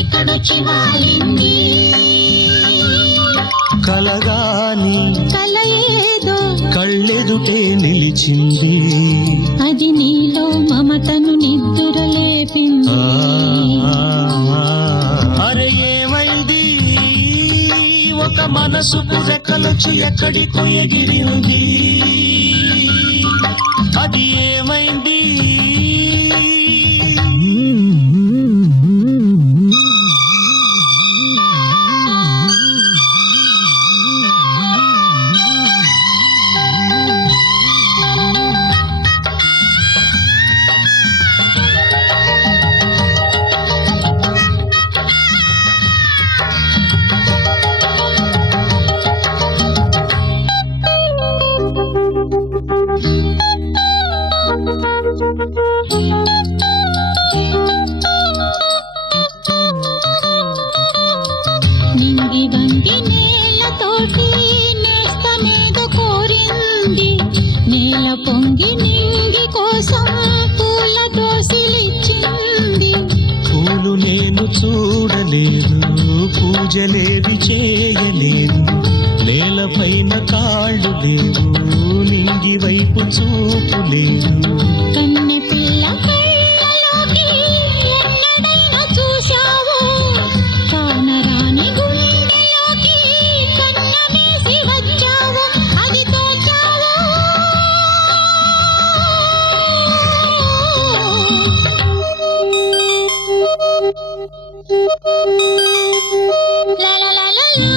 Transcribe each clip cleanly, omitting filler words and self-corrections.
ఇక్కడొచ్చి వాలింది. కలగాని కల ఏదో కళ్ళెదుటే నిలిచింది. అది నీలో మమతను నిద్దురలేపింది. అరే ఏమైంది, ఒక మనసుకు రెక్కలొచ్చి ఎక్కడికో ఎగిరింది. అది ఏమైంది. నింగి వంగి నేలతోటి నేస్తమేదో కోరింది. నేల పొంగి నింగి కోసం పూల దోసిలిచ్చింది. పూలు నేను చూడలేదు, పూజలేవి చేయలేదు. నేలపైన కాళ్ళు లేవు, నింగి వైపు చూపు లేదు. కన్నె పిల్ల కళ్ళలోకి ఎన్నడైనా చూశావు? కానరాని గుండెలోకి కన్న వేసి వచ్చావు. అది తోచావు. లా లా లా లా లా.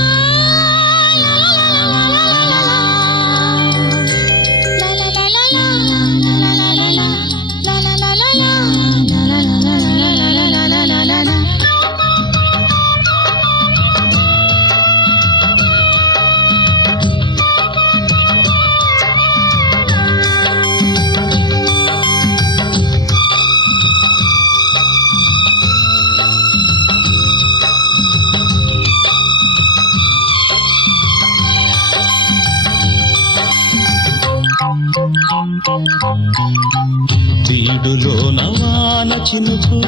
వీడులో నవాన చినుకు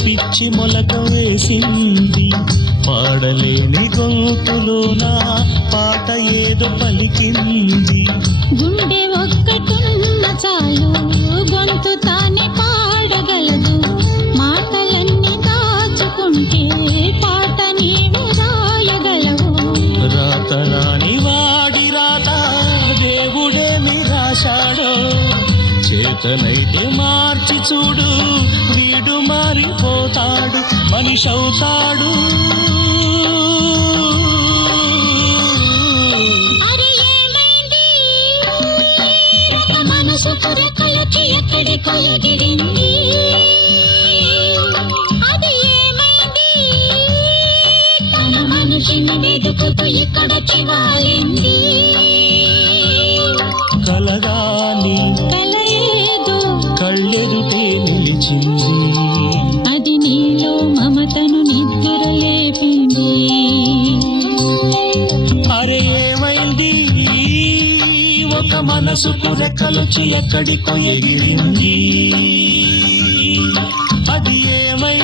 పిచ్చి మొలక వేసింది. పాడలేని గొంతులోన పాట ఏదో పలికింది. గుండె ఒక్కటున్న చాలు గొంతు తానే పాడగలదు. మాటలన్నీ దాచుకుంటే పాట నీవు రాయగలవు. రాత రాని వాడి రాత దేవుడేమి రాశాడో. చేతనైతే మార్చి చూడు, వీడు మారిపోతాడు, మనిషి అవుతాడు. అరే ఏమైంది, ఒక మనసుకు రెక్కలొచ్చి ఎక్కడికో ఎగిరింది. అది ఏమైంది, తన మనిషిని వెతుకుతూ ఇక్కడొచ్చి వాలింది. కలగాని కల ఏదో కళ్ళెదుటే నిలిచింది. అది నీలో మమతను నిద్దురలేపింది. అరే ఏమైంది, ఒక మనసుకు రెక్కలొచ్చి ఎక్కడికో ఎగిరింది. అది ఏమైంది.